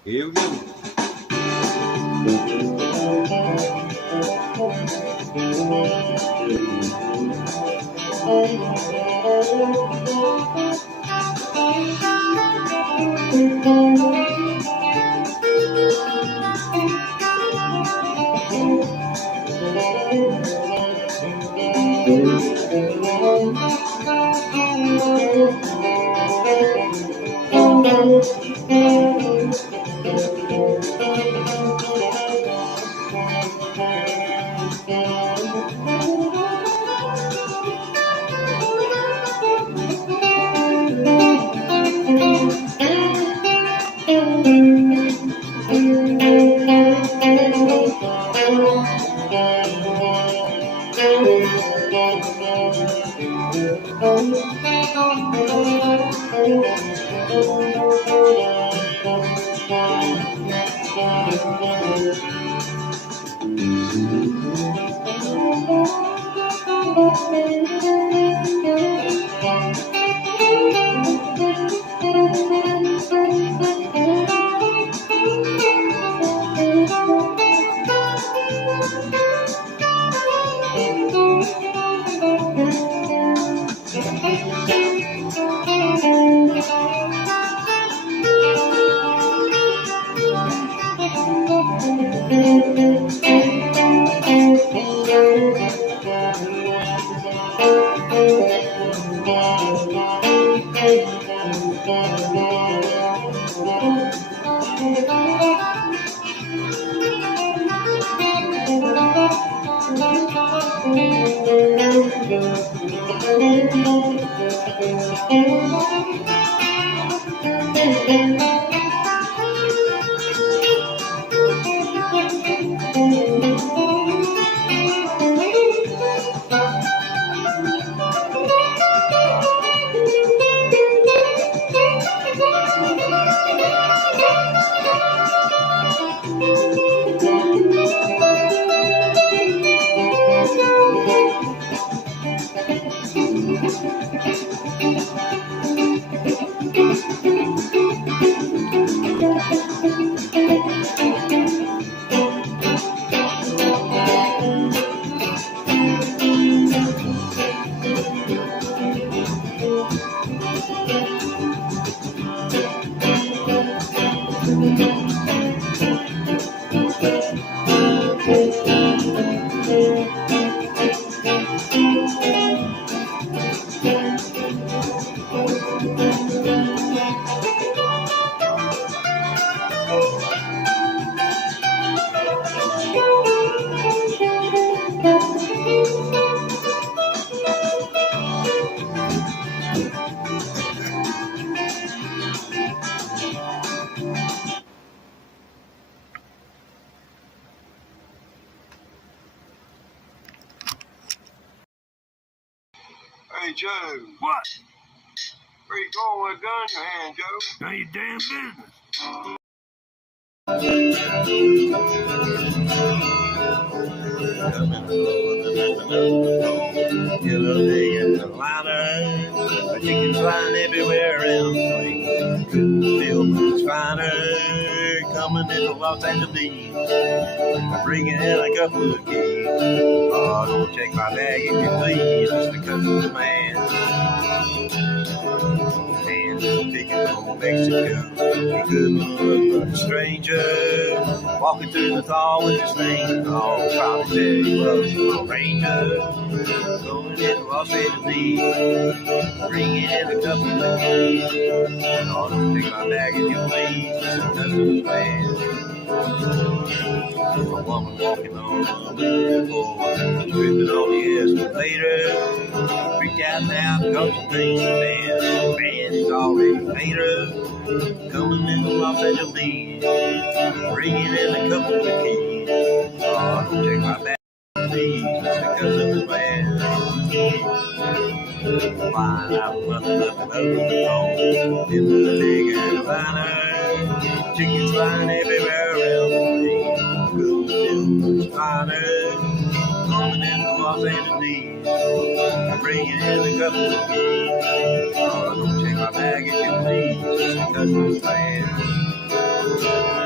Here we go. Hey, Joe. What? Where you going with a gun in your hand, Joe? None of your damn business. Yellow day in the liner, chickens flying everywhere around the place. Couldn't feel much finer, coming into Los Angeles. Bringing in a couple of keys. Oh, don't check my bag if you please, just because of the man. Ticket from Mexico. He couldn't look but a stranger. Walking through the thaw with his thing. Oh, probably said he was a ranger. Going into Los Angeles. Bringing in a couple of keys. Oh, don't take my bag if you please. Just because of the man. A woman walking on the floor. Tripping on the escalator. Freaked out now because of things the man is already later. Coming into Los Angeles, bringing in a couple of keys. Oh, don't check my bag, please, just because of the man. Flying out, running up and over the phone, into the big airliner. Chickens flying everywhere around the place. Couldn't feel much finer. Coming into Los Angeles, bringing in a couple of keys. Oh, don't check my bag if you please, just because of the plan.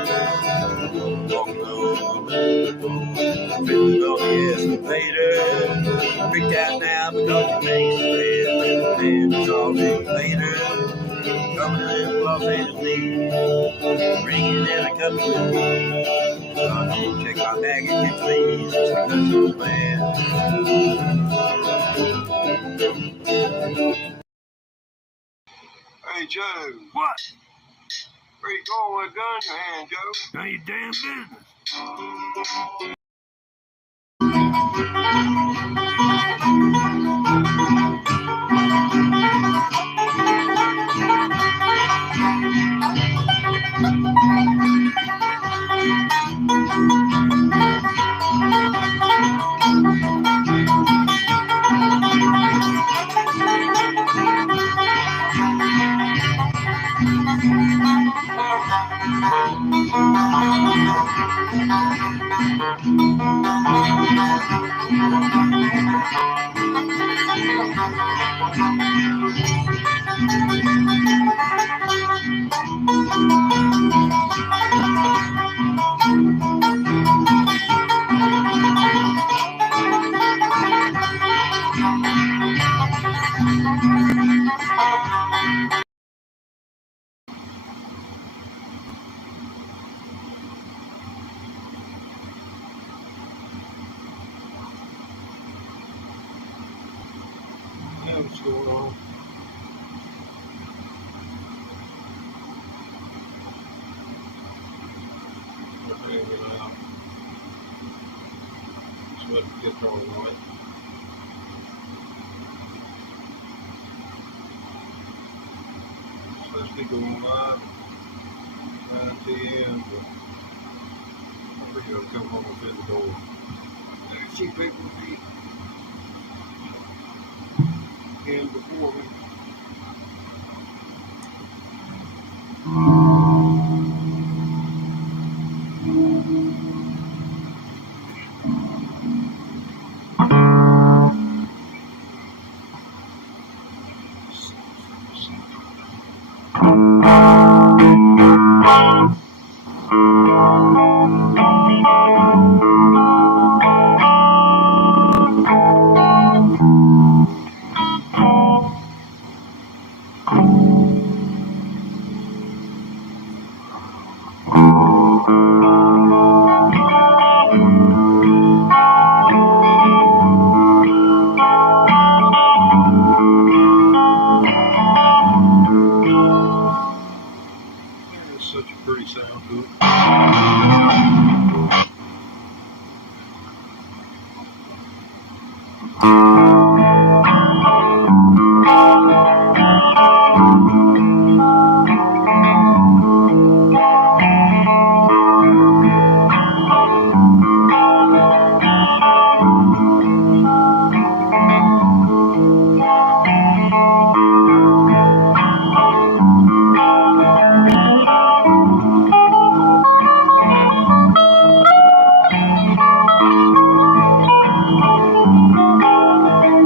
Dripping on the escalator. Freaked out now because he makes the bed. It's already later. Coming in Los Angeles. Bringing in a couple of weeks. Check my bag again, please. Because it's bad. Hey, Joe. What? Where you going with a gun in your hand, Joe? None of your damn business. Yeah, what's going on? Get going on it. Supposed to be going live at 9 p.m. but I think it'll come home within the door. There's a few people be in before me. Such a pretty sound to it.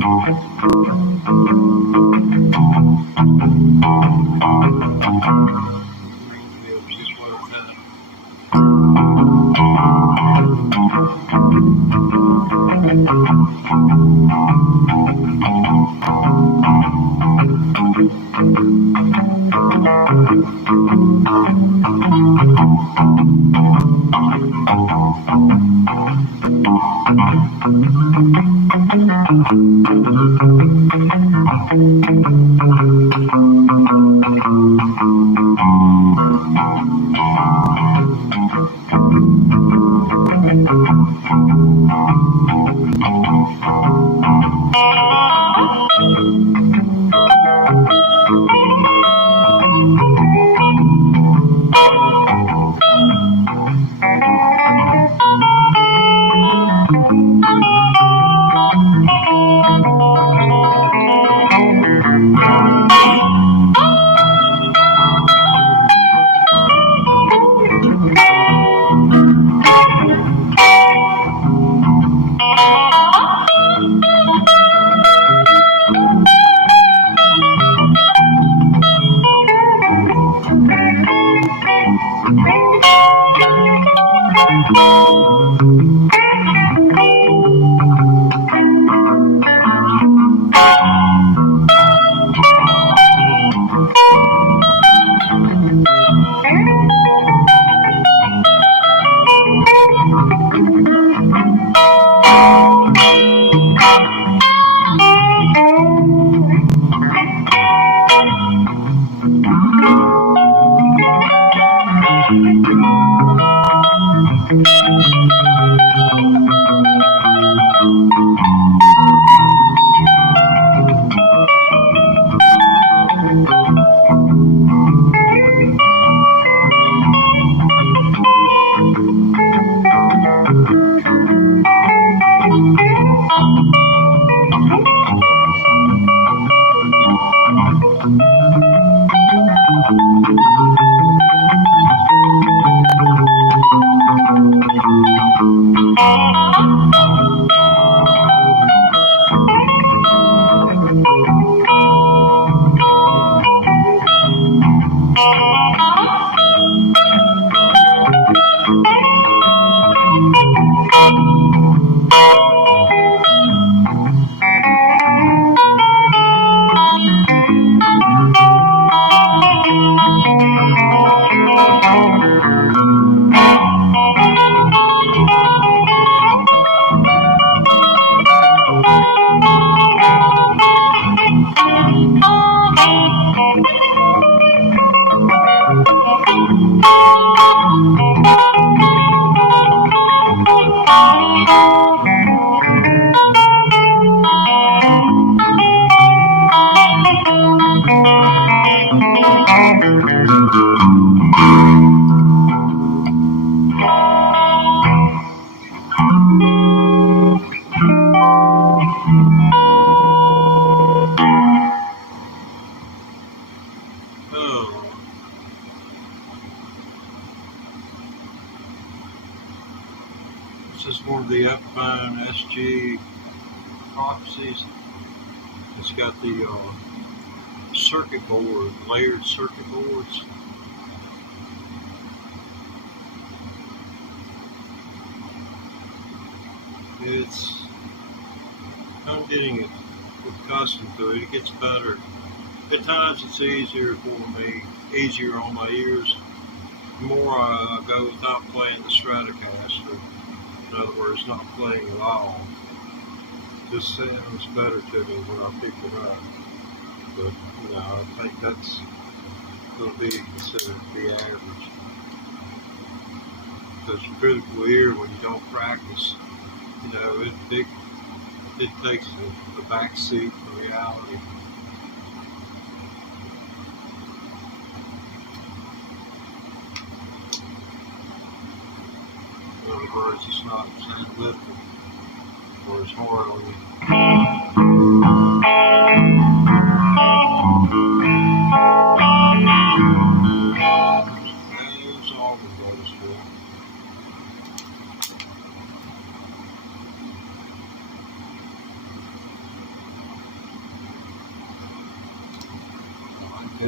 Just what it's at. This is one of the Upfine SG proxies. It's got the circuit board, layered circuit boards. I'm getting accustomed to it. It gets better. At times it's easier for me, easier on my ears. The more I go without playing the Stratocaster, in other words, not playing at all, this sounds better to me when I pick it up. But, I think that's going to be considered the average. Because your critical ear, when you don't practice, it takes the back seat for reality. In other words, it's not lifted or as hard on you. That's all the goes for.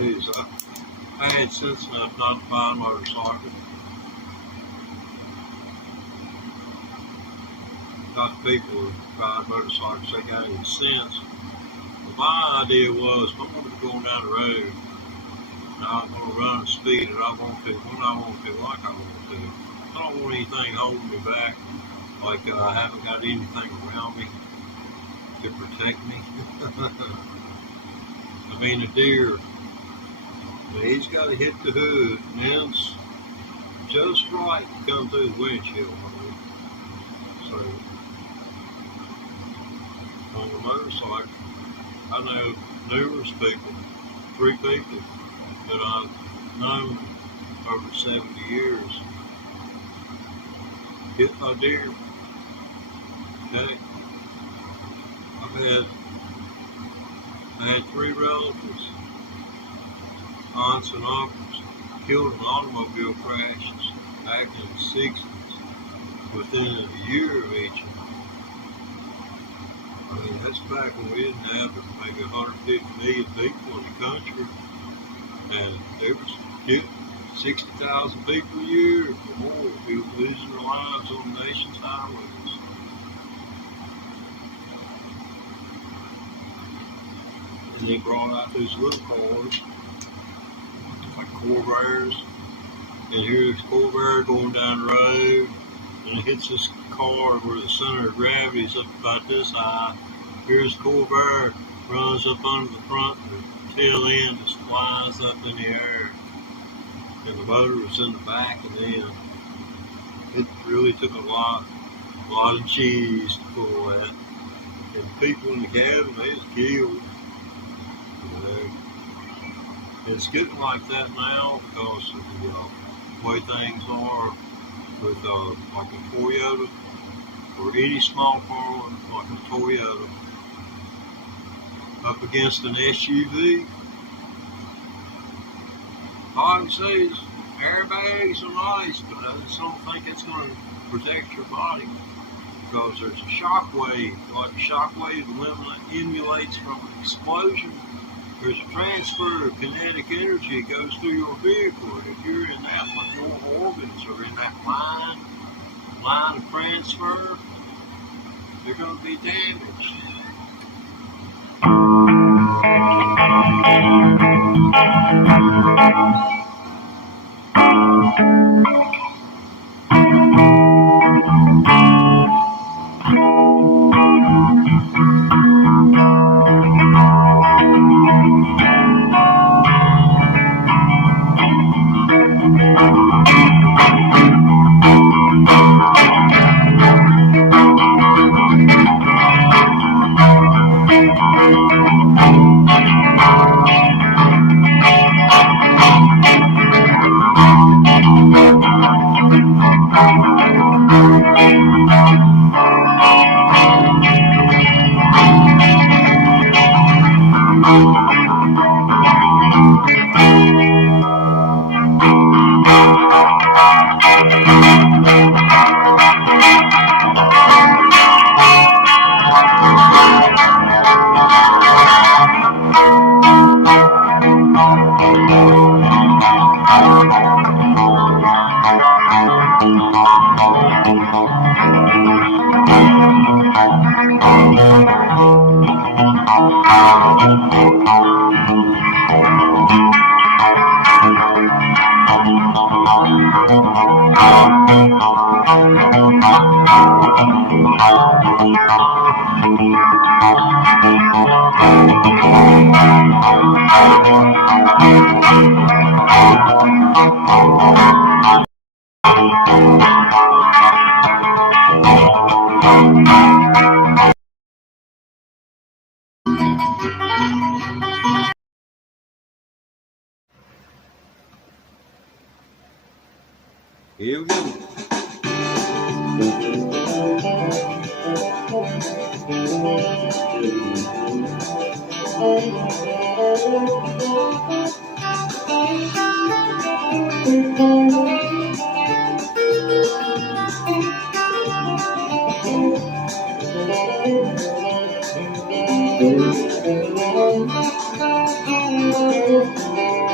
days. I had sense enough not to buy a motorcycle. Not the people who ride motorcycles, they got any sense. But my idea was, if I'm going to be going down the road, and I'm going to run the speed that I want to, when I want to, like I want to. I don't want anything holding me back, like I haven't got anything around me to protect me. I mean, a deer, he's got to hit the hood, and then it's just right to come through the windshield. So, on a motorcycle, I know numerous people, 3 people that I've known over 70 years, hit by deer. Okay. I had 3 relatives, aunts and uncles, killed in automobile crashes back in the 60s, within a year of each other. I mean, that's back when we didn't have maybe 150 million people in the country, and there was 60,000 people a year or more people losing their lives on the nation's highways. And they brought out these little cars, like Corvairs, and here's Corvair going down the road, and it hits this car where the center of gravity is up about this high. Here's Corvair, runs up under the front, and the tail end just flies up in the air. And the motor was in the back and then. It really took a lot of cheese to pull that. And the people in the cabin, they was killed. It's getting like that now because of the way things are with like a Toyota or any small car like a Toyota up against an SUV. All I can say is airbags are nice, but I just don't think it's going to protect your body because there's a shock wave, like a shock wave emulates from an explosion. There's a transfer of kinetic energy that goes through your vehicle. And if you're in that, like your organs are in that line of transfer, they're going to be damaged. Here we go.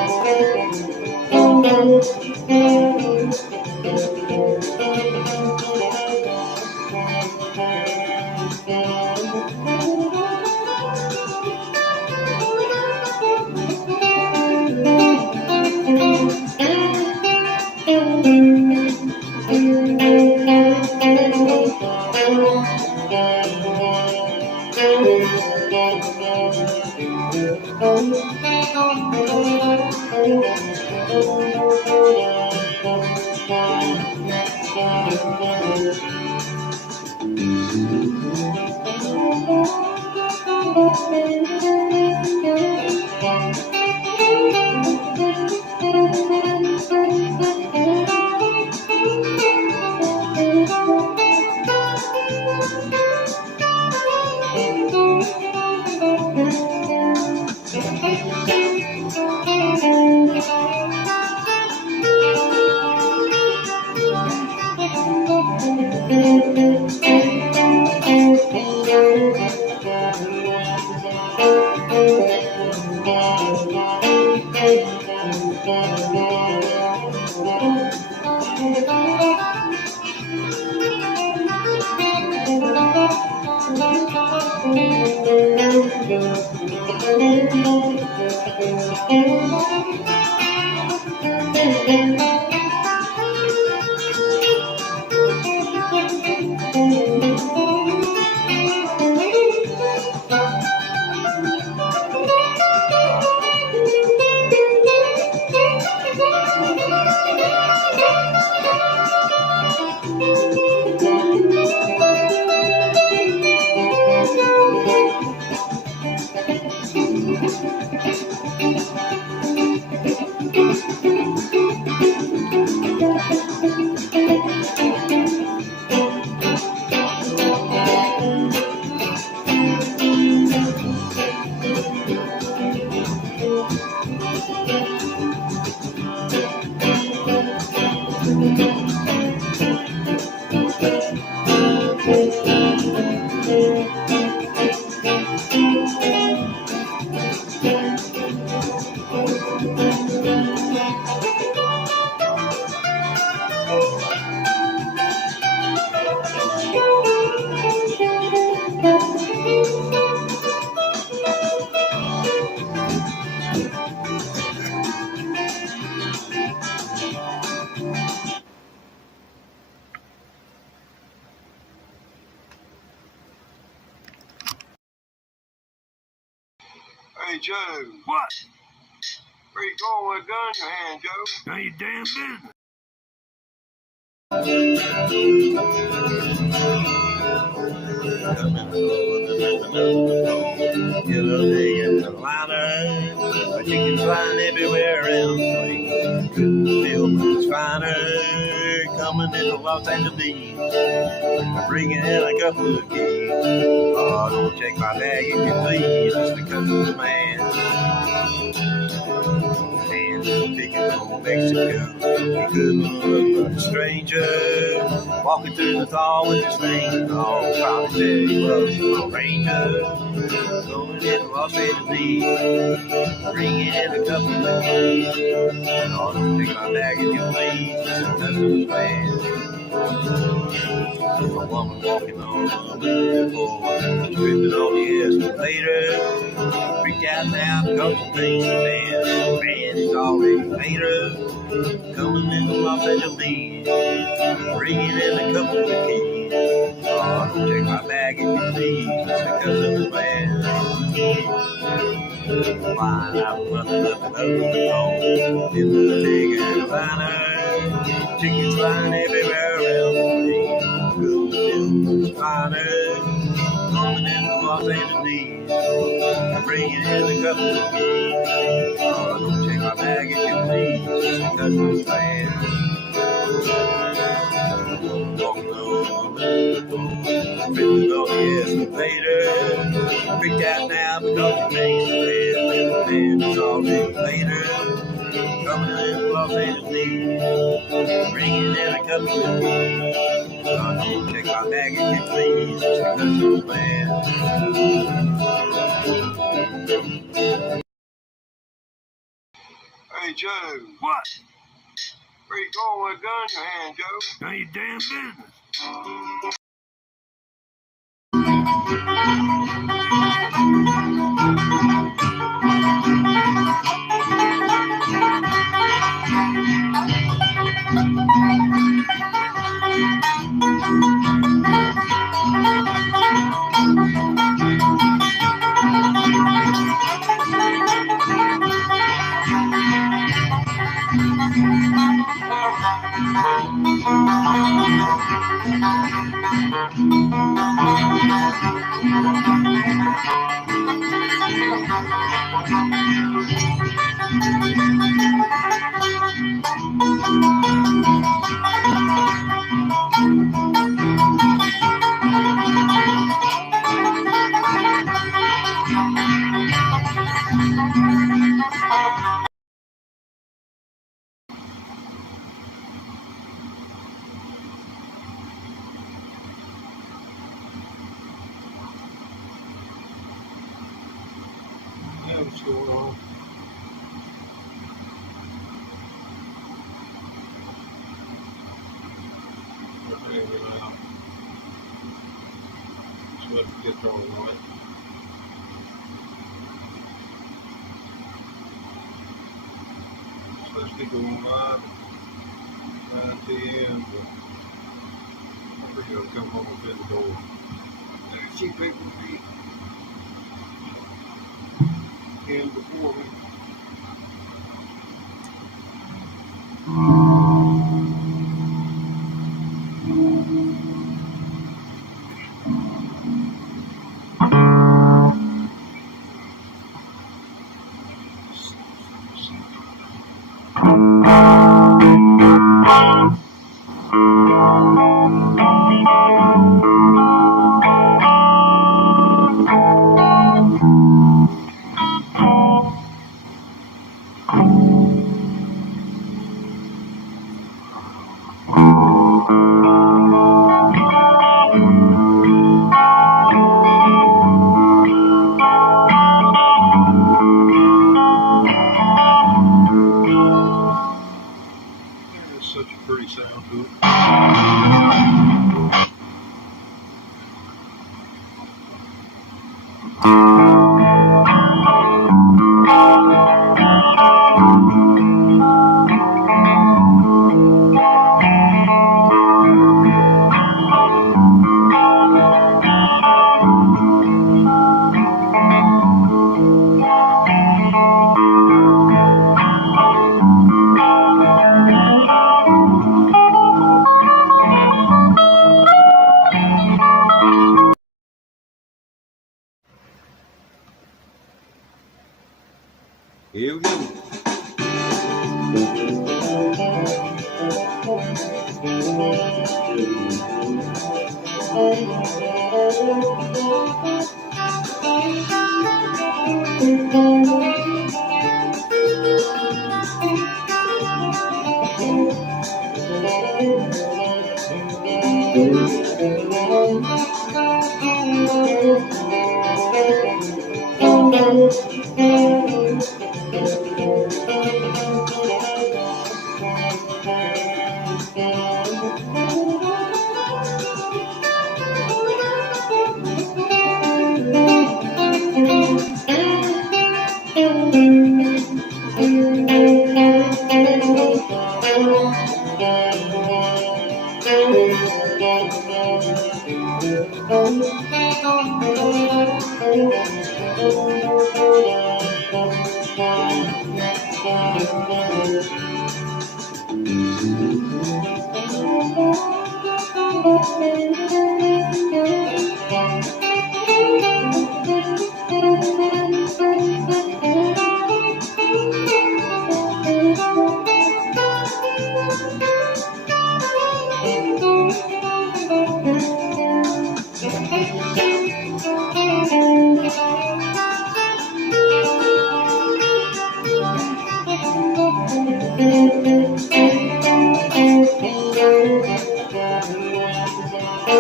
Hey, Joe. What? Where you going with a gun in your hand, Joe? None of your damn business. Yesterday in Carolina, my chickens flying everywhere around the place. Couldn't feel much finer coming into Los Angeles. Bringing in a couple of keys. Oh, don't check my bag if you please, just because of the man. Taking home Mexico. He couldn't look like a stranger. Walking through the thaw with his thing. Oh, probably said he was a ranger. Going in Los Angeles. Bringing in a couple of keys. Oh, don't take my bag if you please, just because of the man. A woman walking on the floor, tripping on the escalator. Freaked out now because the thing man is already later. Coming into Los Angeles, bringing in a couple of keys. Oh, don't check my bag if you please, just because of the man. Flying out nothing over the phone, in the big Carolina. Chickens flying everywhere around the place. Couldn't feel much finer. Coming into Los Angeles, bringing in a couple of keys. Oh, don't check my bag if you please, just because it's bad. Walking on the road, tripping on the escalator. Freaked out now because the thing's bad. The man is already later. Coming in Los Angeles, bringing in a couple of keys. Oh, don't check my bag if you please, just because it's bad. Hey, Joe. What? Where you going with a gun in your hand, Joe? None of your damn business. Yeah, what's going on? They're hanging out. So let's get on right. Supposed to be going live at 9 p.m. but we're going to come home and fit the door. There are a few people be in before me. Such a pretty sound to it. Here we go.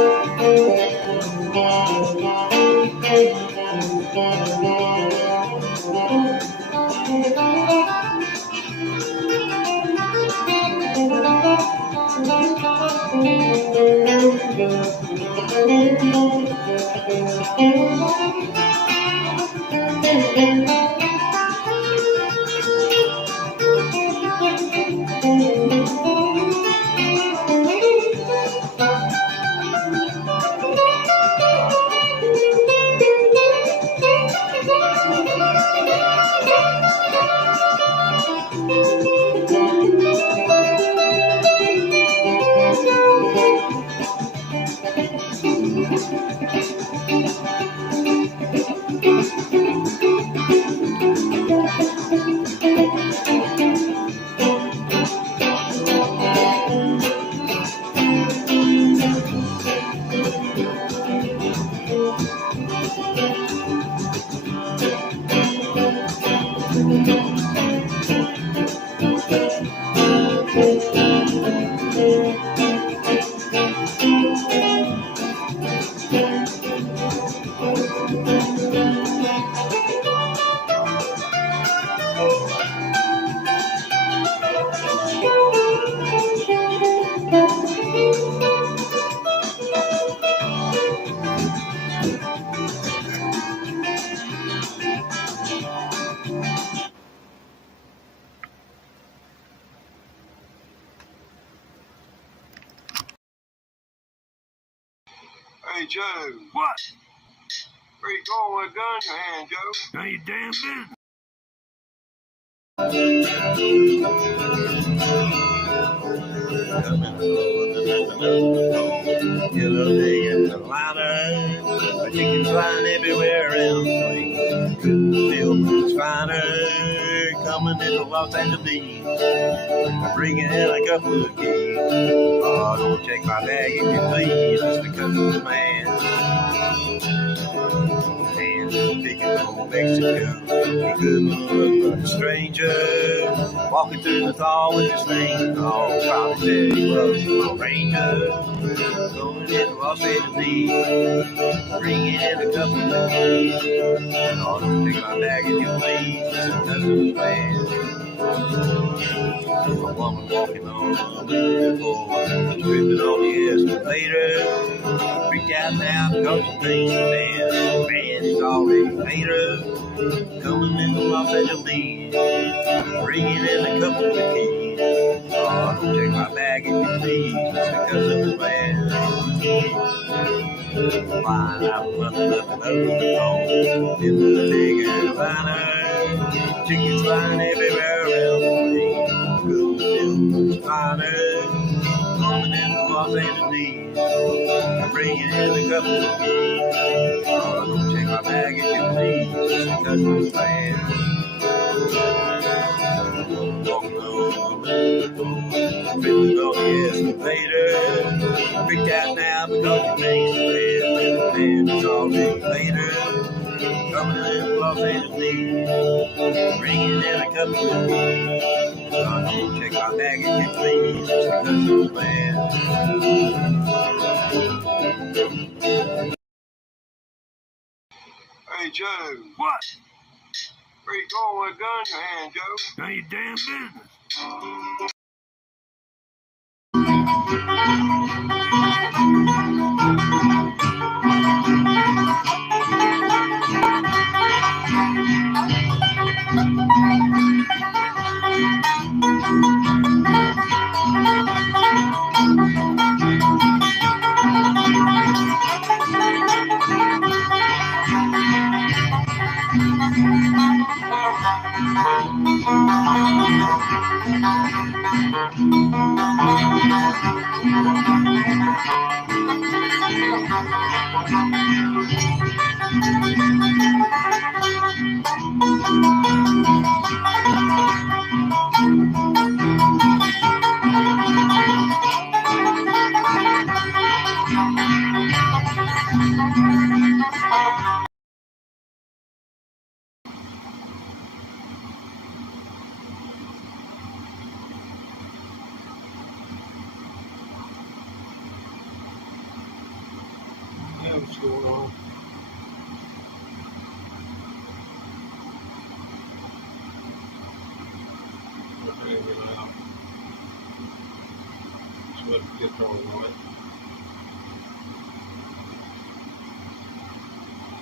Hey, Joe. What? Where you going with a gun in your hand, Joe? None of your damn business. Yellow day in the liner, but chickens flying everywhere around the place. Couldn't feel much finer coming into Los Angeles. Bringing in a couple of keys. Oh, don't check my bag if you please, just because of the man. Man, taking home Mexico. He couldn't look like a stranger. Walking through the thaw with his thing. Oh, probably said he was a ranger. Going into Los Angeles. Bringing in a couple of keys. Oh, don't take my bag if you please, just because of the man. A woman walking on the floor, tripping on the escalator. Freaked out now because the thing man is already later. Coming into Los Angeles, bringing in a couple of keys. Oh, don't check my bag if you please, just because of the man. Flying out, nothing over the phone, into the big airliner. Chickens flying everywhere around the place. Couldn't feel much finer. Coming into Los Angeles, bringing in a couple of keys. Oh, don't check my bag if you please, just because it's bad. Walking on the floor, tripping on the escalator. Freaked out now because the thing's bad. Man, it's already later. Coming in Los Angeles, bringing in a couple of keys. Oh, don't check my bag if you please, just because it's bad. Hey, Joe. What? Where you going with a gun in your hand, Joe? None of your damn business. Yeah, what's going on? We're hanging out. Just let it get on light.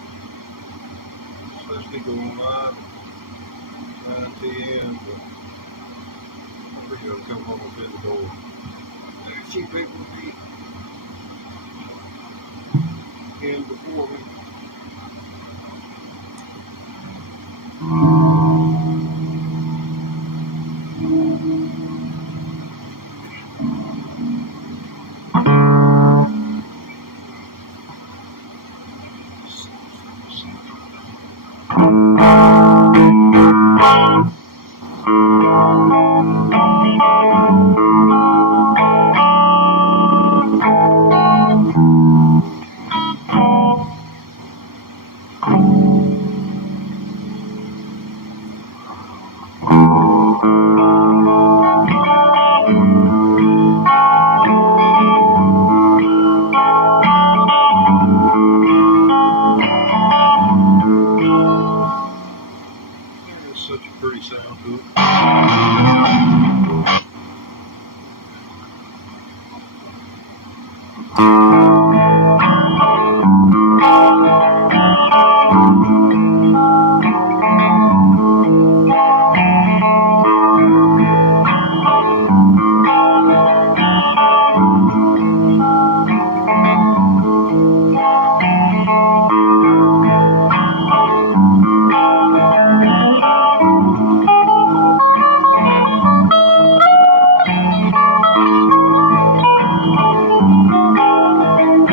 supposed to go live at 9 p.m., but we're going to come home through the door. There's two people be in before me. There's such a pretty sound to it.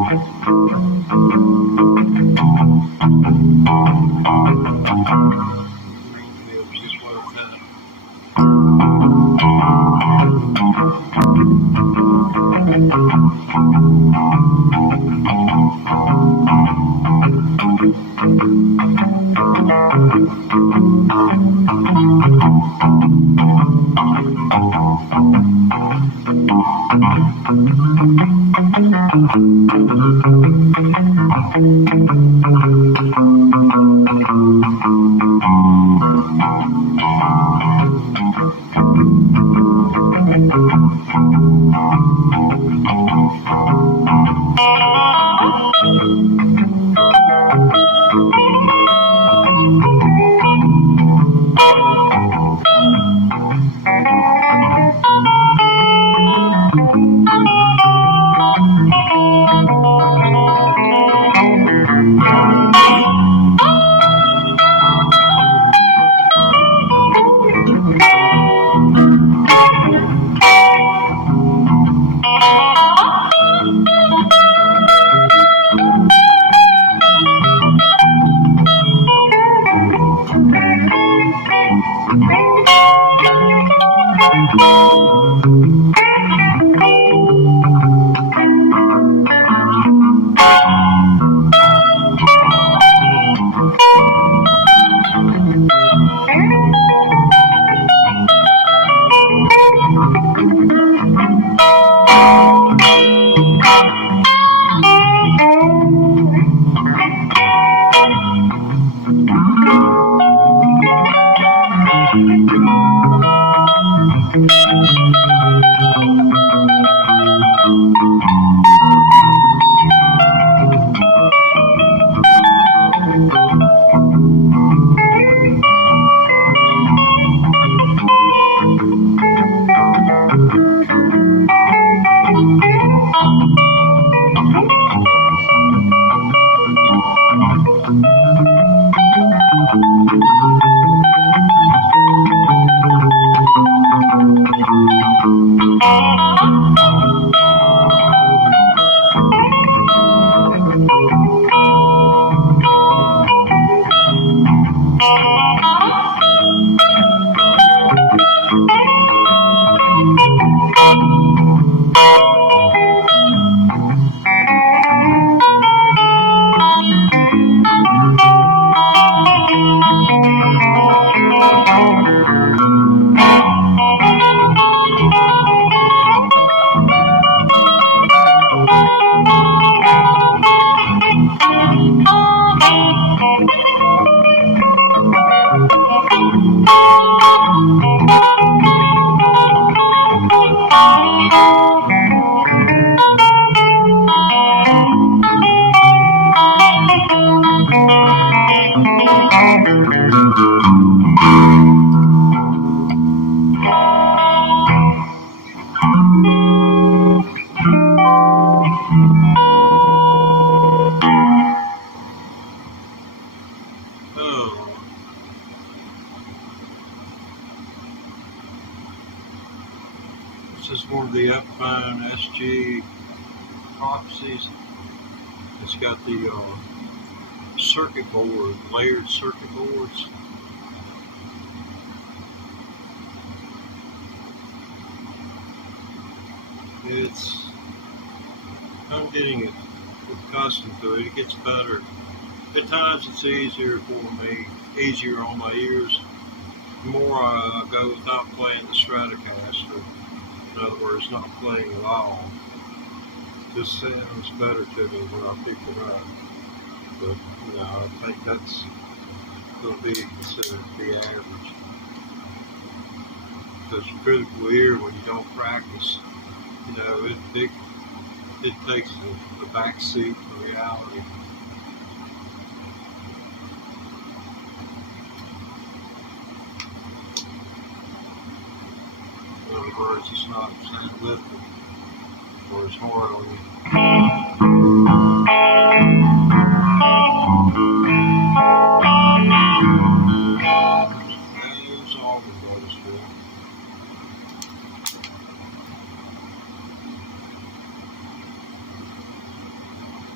Just like that. Oh, this is one of the Upfine SG proxies. It's got the circuit board, layered circuit boards. I'm getting accustomed to it. It gets better. At times it's easier for me, easier on my ears. The more I go without playing the Stratocaster, in other words, not playing at all, this sounds better to me when I pick it up. But, I think that's going to be considered the average. Because critical ear, when you don't practice, it takes the back seat to reality. In other words, it's not lifted or as hard on you. There's all the brothers for.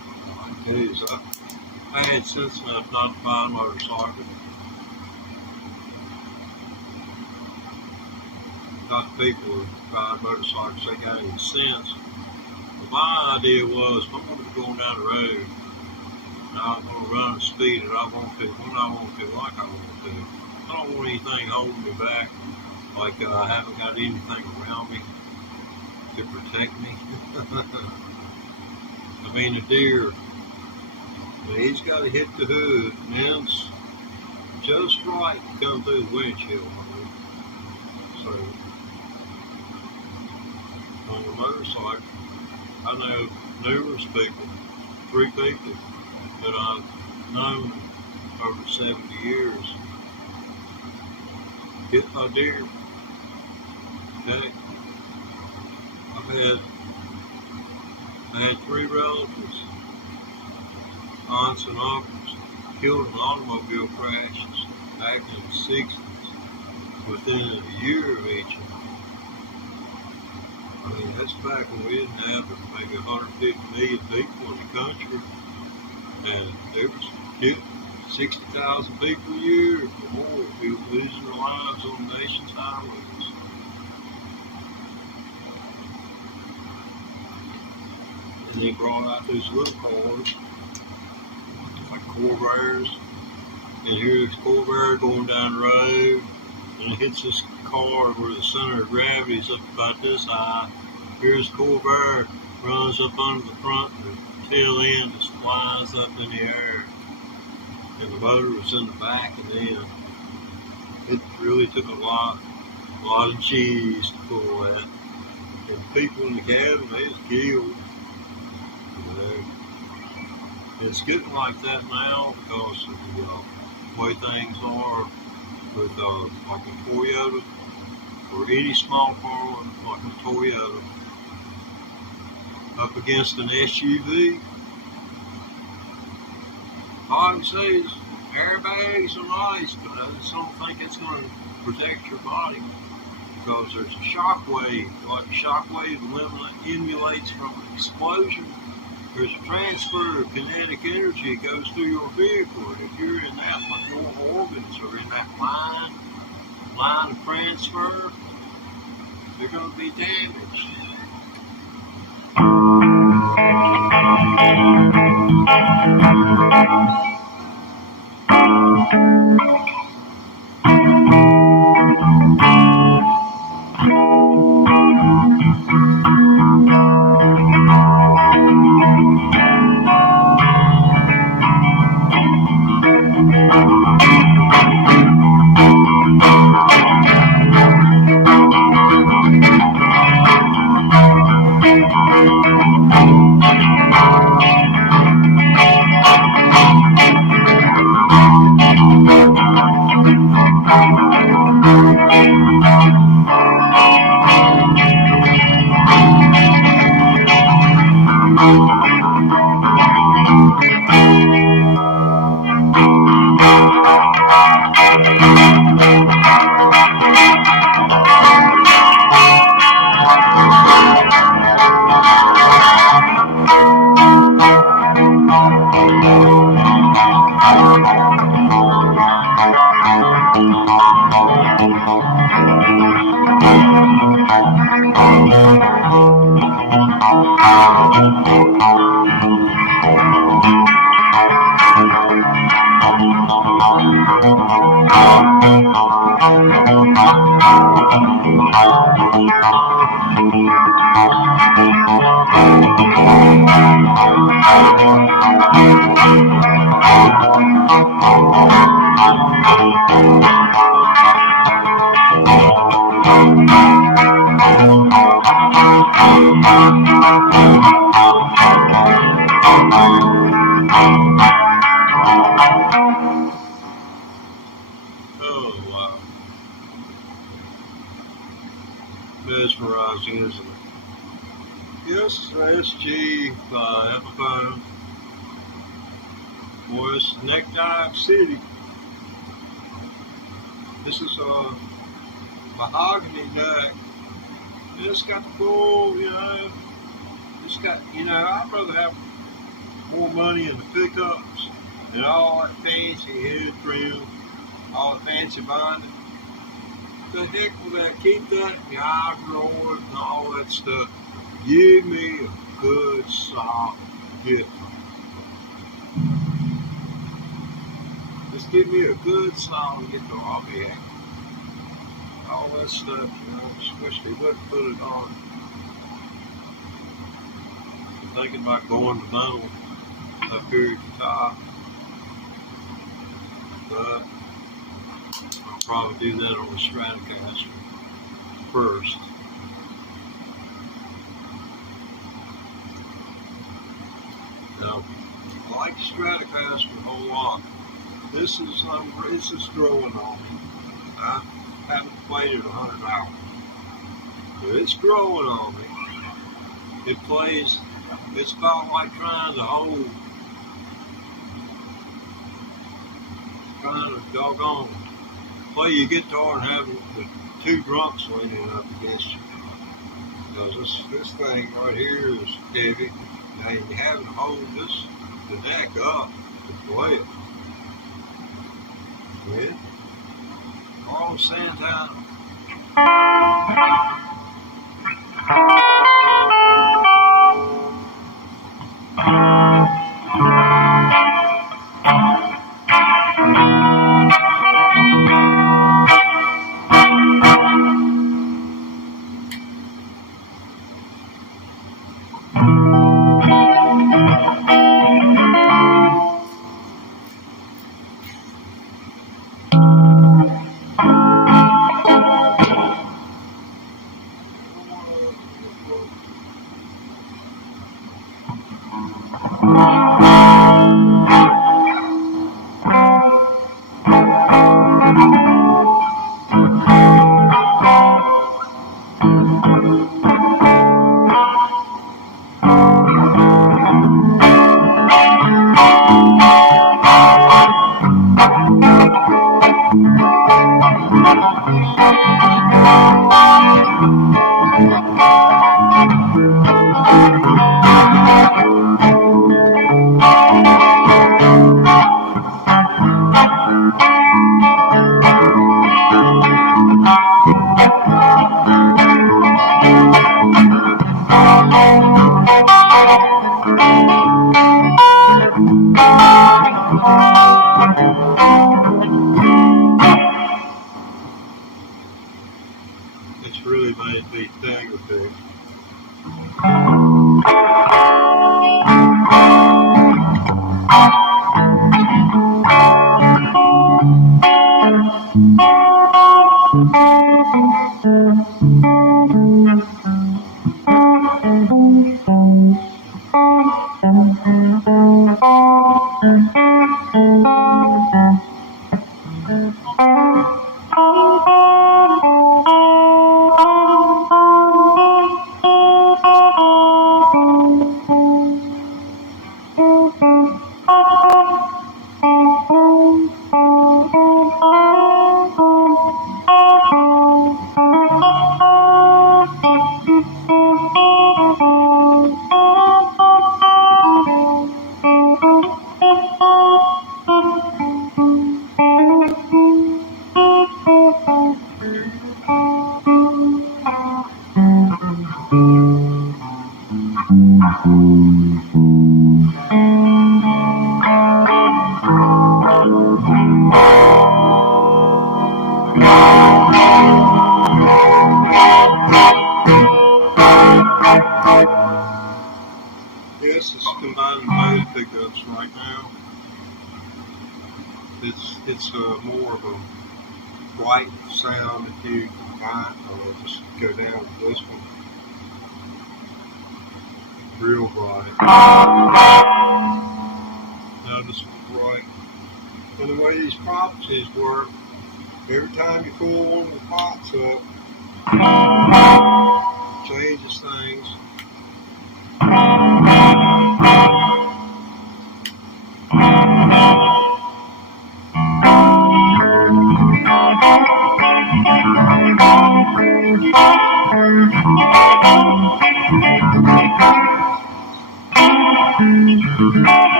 is I had sense enough not to buy a motorcycle. Not people who ride motorcycles, they got any sense. But my idea was, if I'm going to be going down the road, and I'm going to run the speed that I want to, when I want to, like I want to. I don't want anything holding me back, like I haven't got anything around me to protect me. I mean, a deer, he's got to hit the hood, and then it's just right to come through the windshield. So, on a motorcycle, I know numerous people, 3 people that I've known over 70 years, hit by deer. Okay. I had 3 relatives, aunts and uncles, killed in automobile crashes back in the 60s, within a year of each other. I mean, that's back when we didn't have maybe 150 million people in the country, and there was 60,000 people a year or more who were losing their lives on the nation's highways. And they brought out these little cars, like Corvairs, and here's Corvair going down the road, and it hits this car where the center of gravity is up about this high. Here's Corvair, runs up under the front, and the tail end just flies up in the air. And the motor was in the back of them. It really took a lot of cheese to pull that. And the people in the cabin, they was killed. You know. It's getting like that now because of the way things are with like a Toyota or any small car like a Toyota up against an SUV. All I can say is airbags are nice, but I just don't think it's going to protect your body because there's a shock wave, like a shock wave emulates from an explosion. There's a transfer of kinetic energy that goes through your vehicle, and if you're in that, like your organs are in that line of transfer, they're going to be damaged. Mesmerizing, isn't it? Yes, SG by Epiphone. Boy, it's neck dive city. This is a mahogany neck. It's got the full, it's got, I'd rather have more money in the pickups and all that fancy head trim, all the fancy binding. The heck with that, keep that in the eye drawer and all that stuff. Give me a good solid guitar. Just give me a good solid guitar, I'll be happy. All that stuff, just wish they wouldn't put it on. I'm thinking about going to metal up here at the top, but I'll probably do that on the Stratocaster first. Now, I like the Stratocaster a whole lot. This is growing on me. I haven't played it 100 hours, but it's growing on me. It plays. It's about like trying to doggone play your guitar and have the two drunks leaning up against you. Because this thing right here is heavy. Now you having to hold the neck up to play it. Yeah. All Santana. It's really made me think of it. Yes, it's combining both pickups right now. It's more of a bright sound if you combine, or just go down to this one. Real bright. Noticeable bright. And the way these properties work, every time you pull one of the pots up, changes things.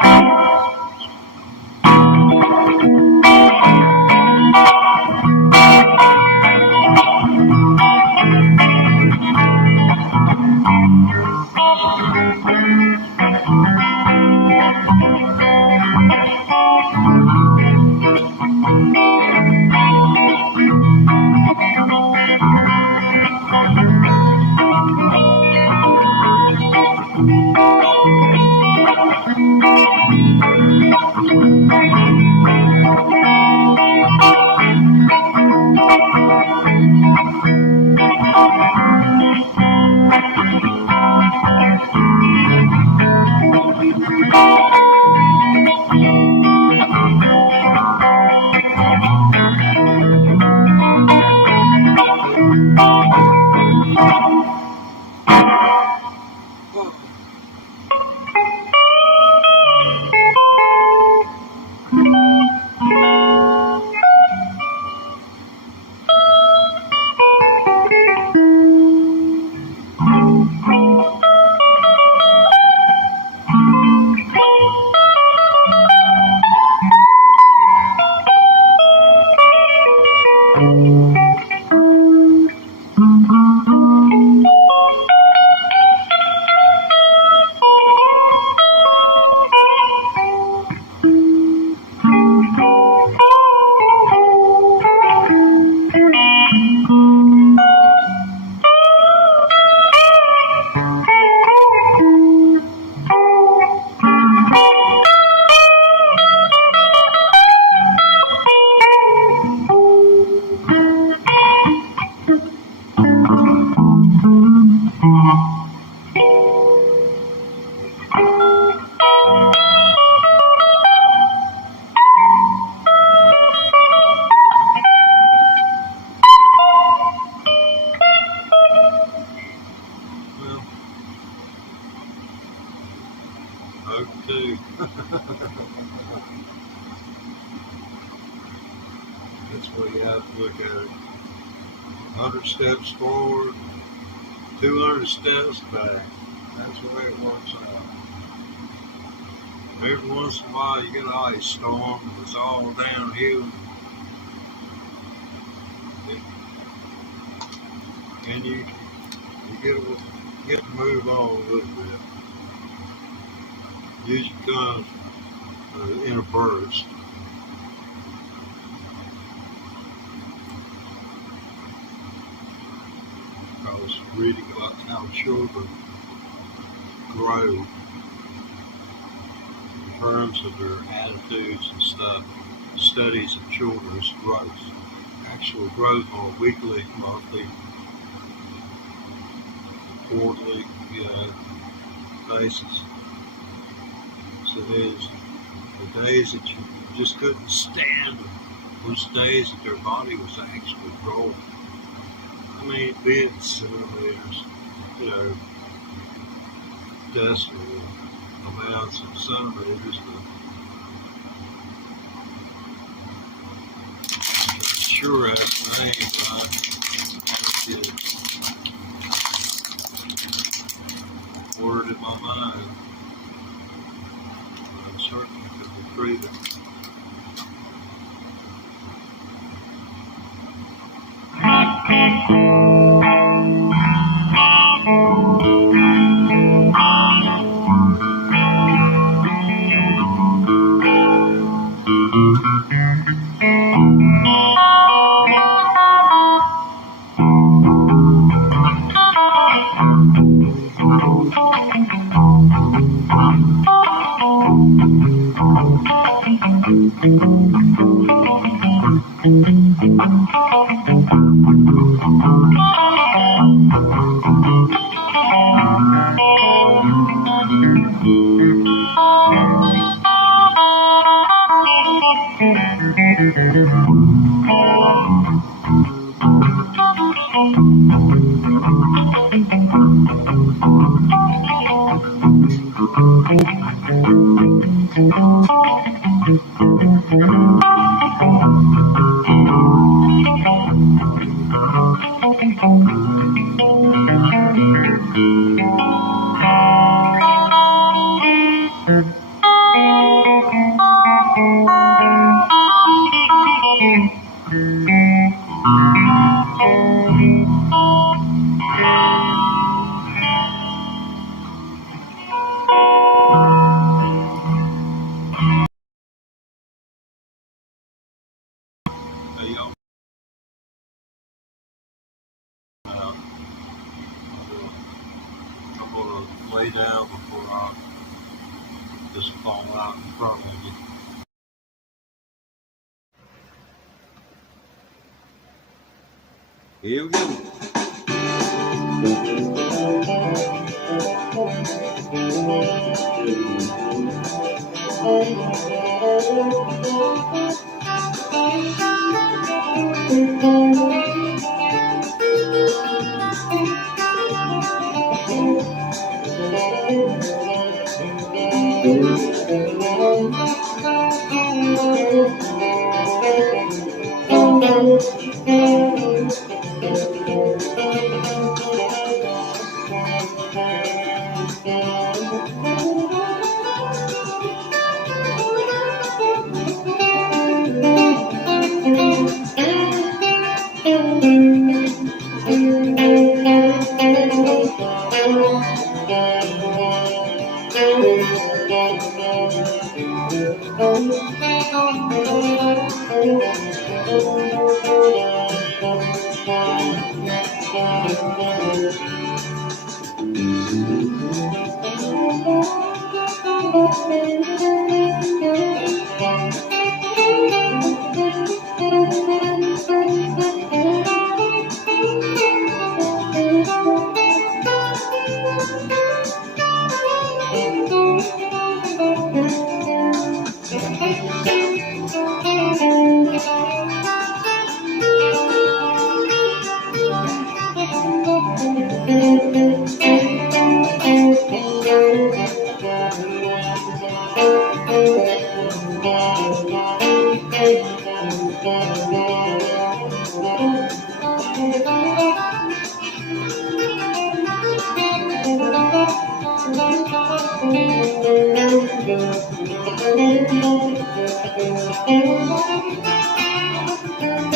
Too. That's the way you have to look at it. 100 steps forward, 200 steps back. That's the way it works out. Every once in a while you get an ice storm and it's all downhill. And you get to move on a little bit. Usually comes in a burst. I was reading about how children grow in terms of their attitudes and stuff. Studies of children's growth, actual growth on a weekly, monthly, quarterly, basis. So there's the days that you just couldn't stand them, those days that their body was actually growing. I mean, be it centimeters, decimal amounts of centimeters, but sure as name, word in my mind. Certainly could retrieve it. Lay down before I just fall out in front of you. Here we go.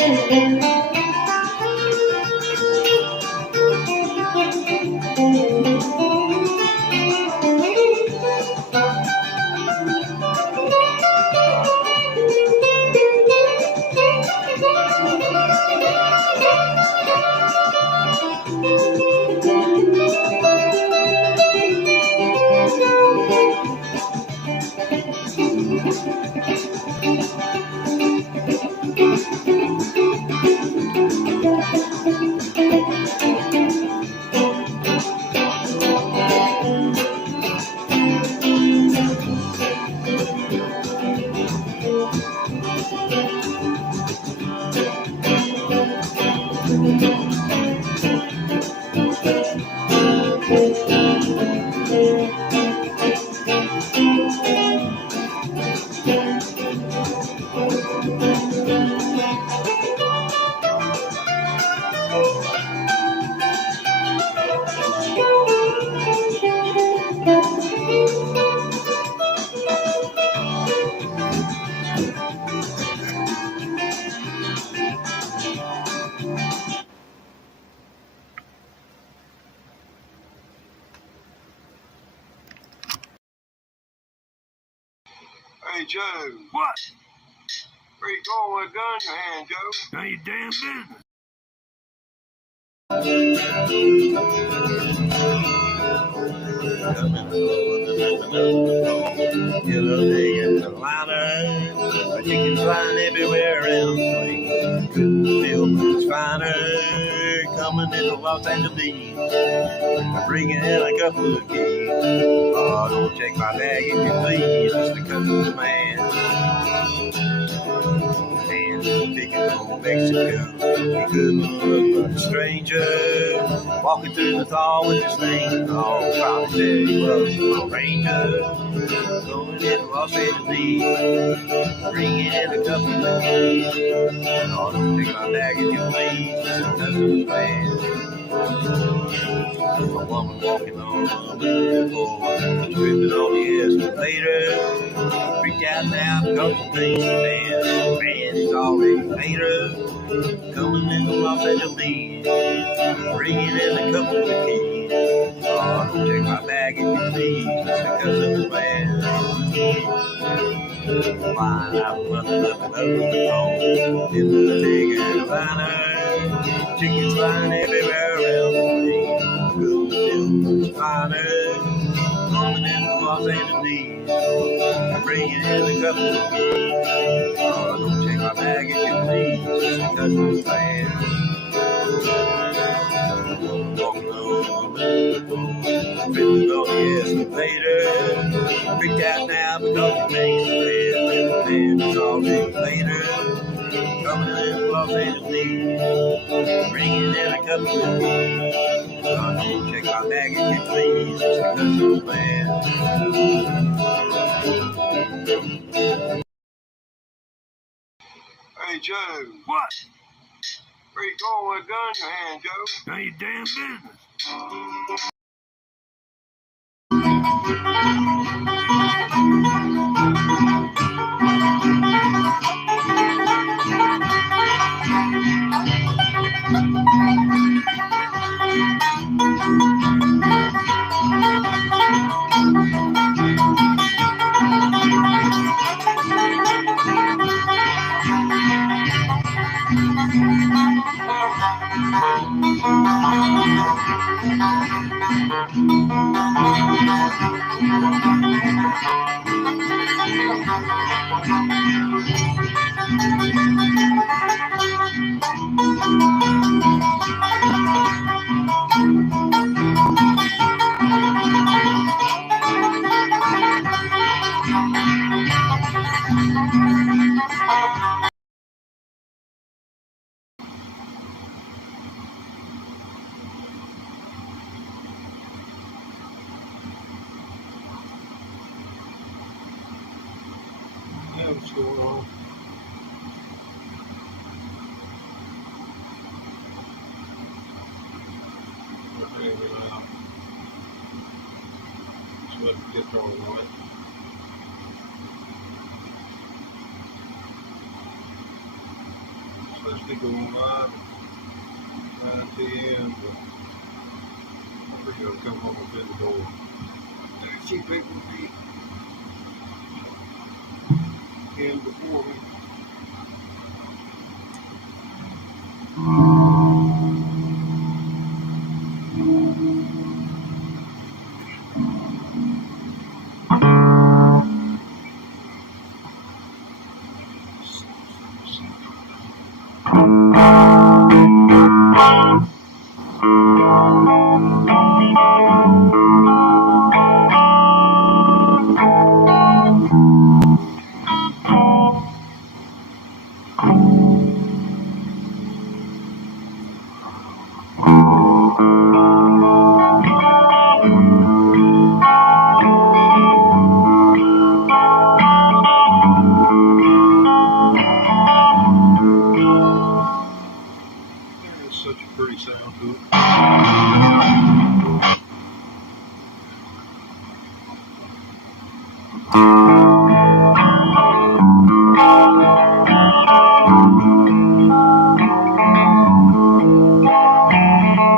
Hey, Joe. What? Where you going with a gun in your hand, Joe? None of your damn business. In the liner, but chickens flying everywhere around the place. Couldn't feel much finer coming into Los Angeles. Bringing in a couple of keys. Oh, don't check my bag if you please, Mr. Customs Man. Man, tickets on Mexico. He couldn't look like a stranger. Walking through the thaw with his thing. Oh, probably said he was a ranger. Going into Los Angeles. Bringing in a couple of keys. Oh, don't take my bag if you please, Mr. Customs Man. A woman walking on the floor, tripping on the escalator. Freaked out now because the things man is already later. Coming into Los Angeles, bringing in a couple of keys. Oh, don't check my bag if you please, Mr. Customs Man. Flying out nothing over the phone, in the big liner. Chickens flying everywhere around the place. Couldn't feel much finer. Coming into Los Angeles, bringing in a couple of keys. Oh, don't check my bag if you please, Mr. Customs Man. Walking on the floor, tripping on the escalator. Freaked out now because the things man is already later. Coming in Los Angeles, bringing in a couple of keys. Oh, check my bag if you please, Mr. Customs Man. Hey, Joe. What? Where you going with a gun in your hand, Joe? None of your damn business. Yeah, what's going on? We're hanging out. Just let it get all right. supposed to be going live at 9 p.m. but we're going to come home through the door. There see people be in before me. There's such a pretty sound to it.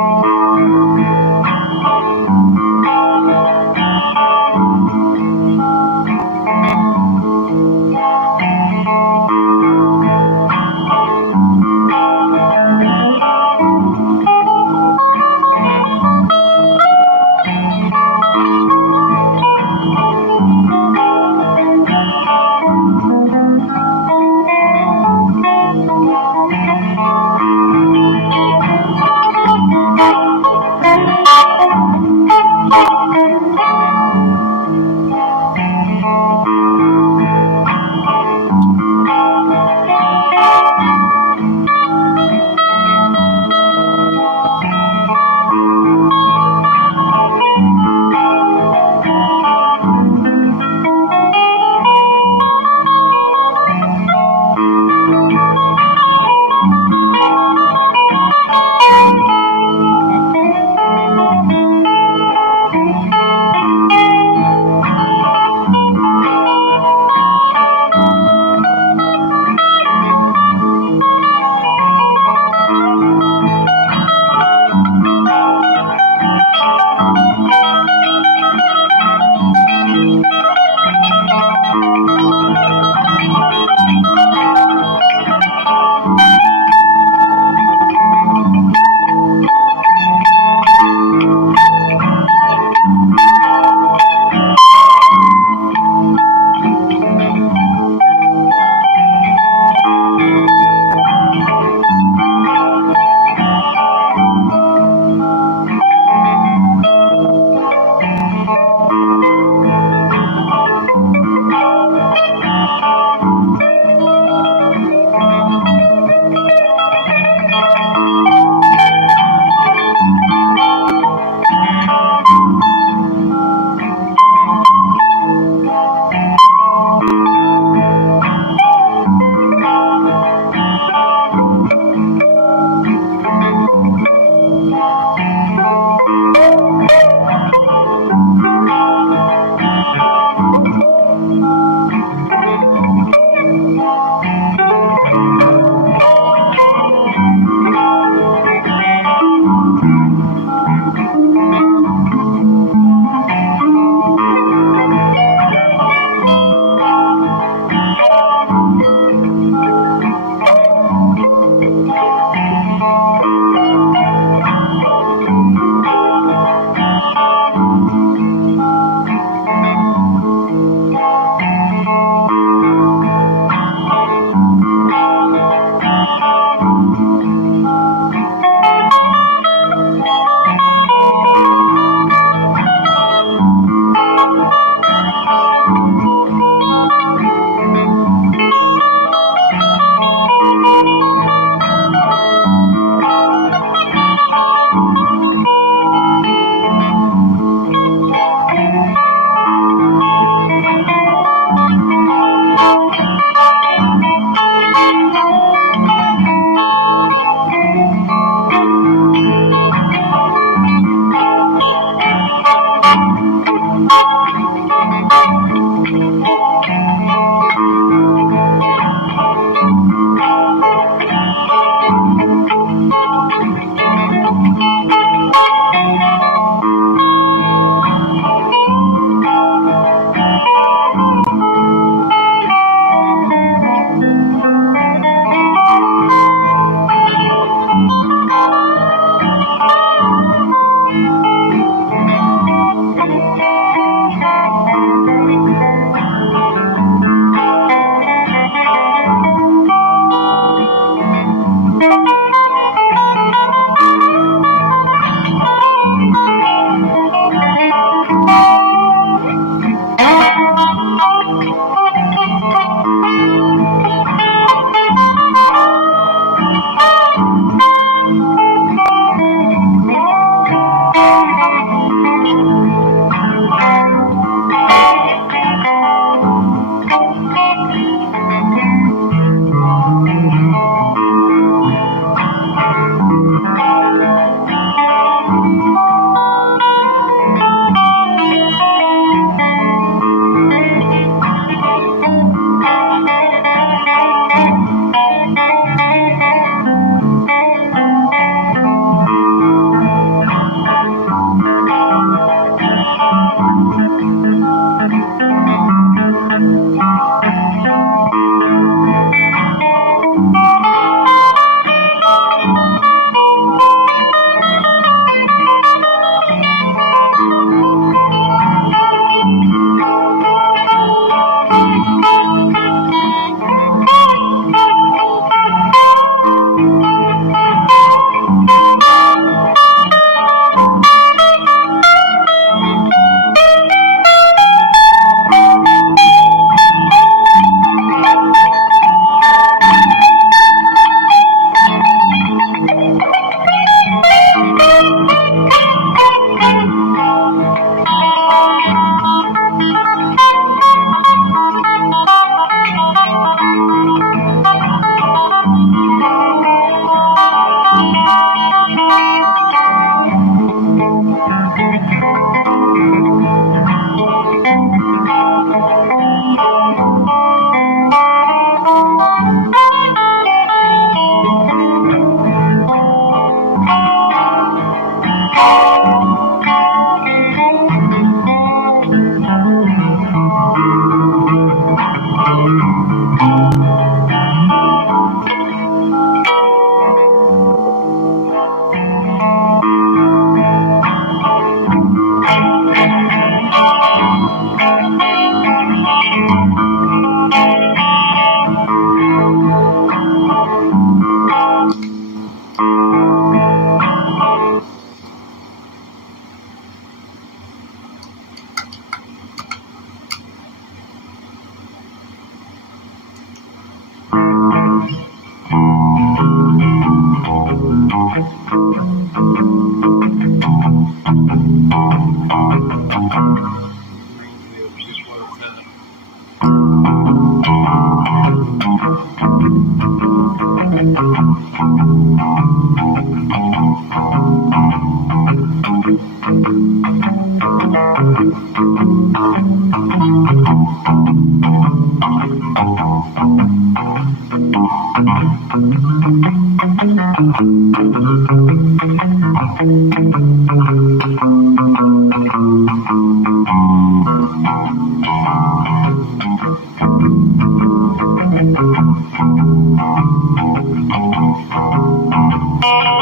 Greenfield's just worth that.